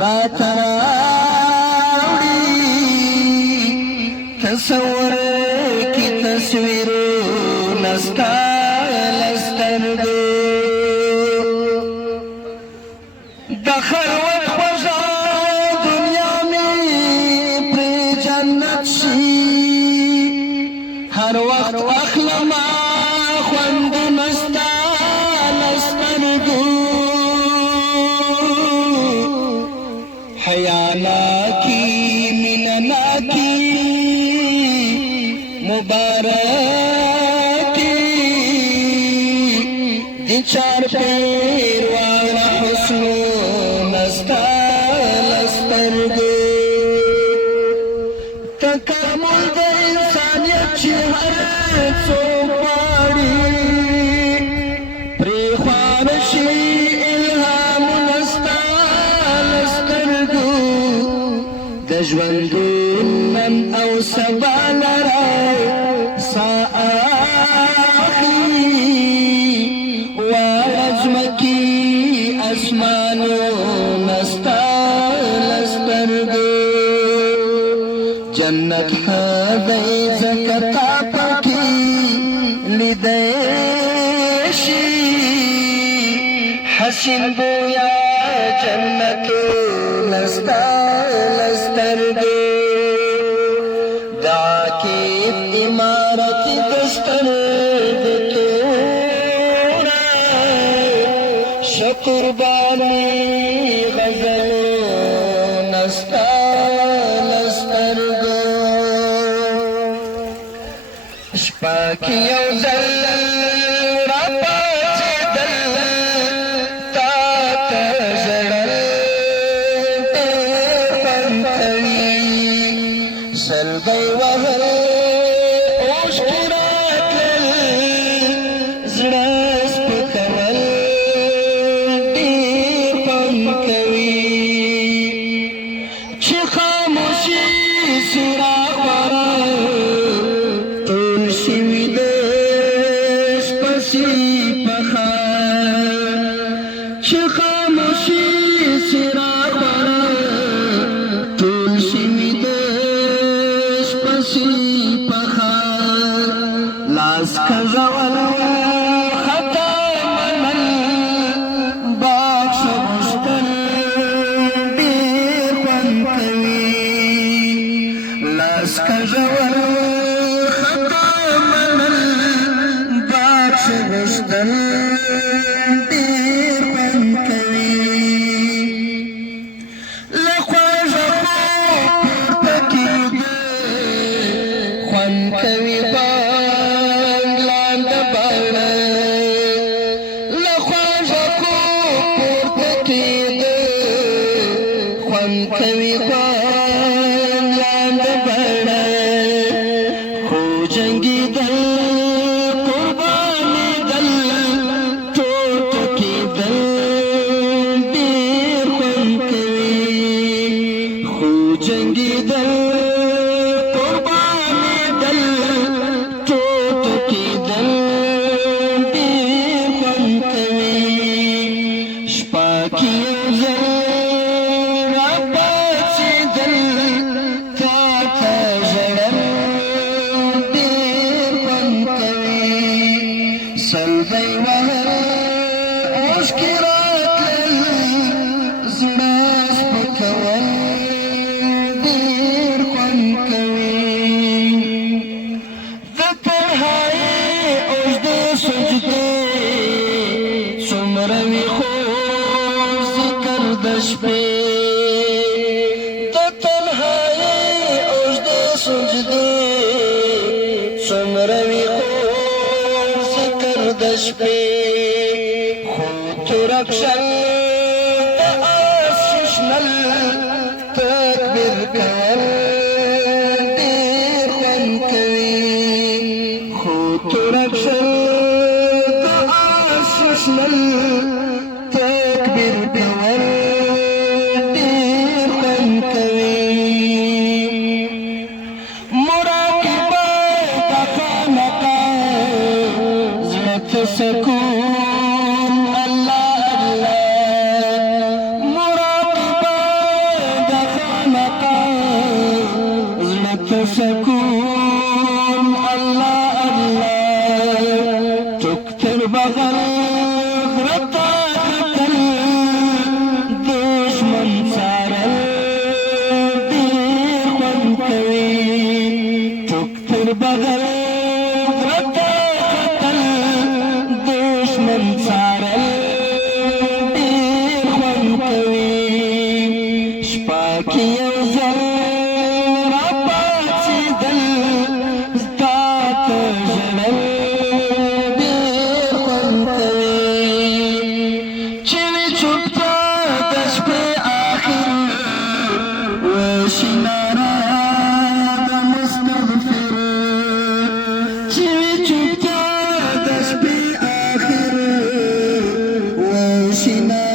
راته راوړي تصور کې تصویرونه ستا له سترګو د خلوت خوږه دنیا مې پرې جنت شي هر وخت اخلمه خوندونه ستا له سترګو حیا ناکي مینه ناکي مبارکي د چار پیر واړه حسنونه ستا له سترګو تکامل د انسانیت چې هر څوک غواړي پرېښواره شي الهامونه ستا له سترګو د ژوندون نن او سبا لره ساه اخلي واړه ځمکې اسمانونه ستا له سترګو جنت ښه دی ځکه تا پکې لیدی شي حسین بویا جنتونه ستا له سترګو د عاقب عمارت د سترګو توره شقرباني غزلونه ستا له سترګو شپه کې یو ځل راپاڅېدل تا ته ژړل ډېر خوند کوي سلګۍ وهل اوښکې راتلل زړه سپکول ډېر خوند کوي چې خاموشي سوره خوره ټول شوي د شپسي پخه چې خاموشي سوره خوره ټول شوي د شپسي پخه لاس کږول خطا منل بخښ غوښتل ډېر خوند کوي لاس کږول خطا منل بخښ غوښتل ډېر خوند کوي له خواږه خوب پورته کېدل خوند کوي بند لاندې باڼه له خواږه خوب پورته کېدل خوند کوي بند لاندې باڼه خو جنګېدل قربانېدل ټوټه کېدل ډېر خوند کوي خو جنګېدل قربانېدل ټوټه کېدل ډېر خوند کوي شپه کې یو ځل راپاڅېدل تا ته ژړل ډېر خوند کوي سلګۍ وهل اوښکې راتلل زړه سپکول ډېر خوند کوي د تنهایۍ اوږدې سجدې څومره وي خوږ ذکر د شپې د تنهایۍ اوږدې سجدې څومره وي خوږ ذکر د شپې خو تورک شل د آس ششنل تکبیر کول ډېر خوند کوي خو تورک شل د آس ششنل تکبیر کول ډېر خوند کوي مراقبه د خانقاه زړه ته سکون الله الله مراقبه چې یو ځل راپاڅېدل ستا ته ژړل ډېر خوند کوي چې وي چوپتیا د شپې آخر وشي ناره د مستغفر چې وي چوپتیا د شپې آخر وشي ناره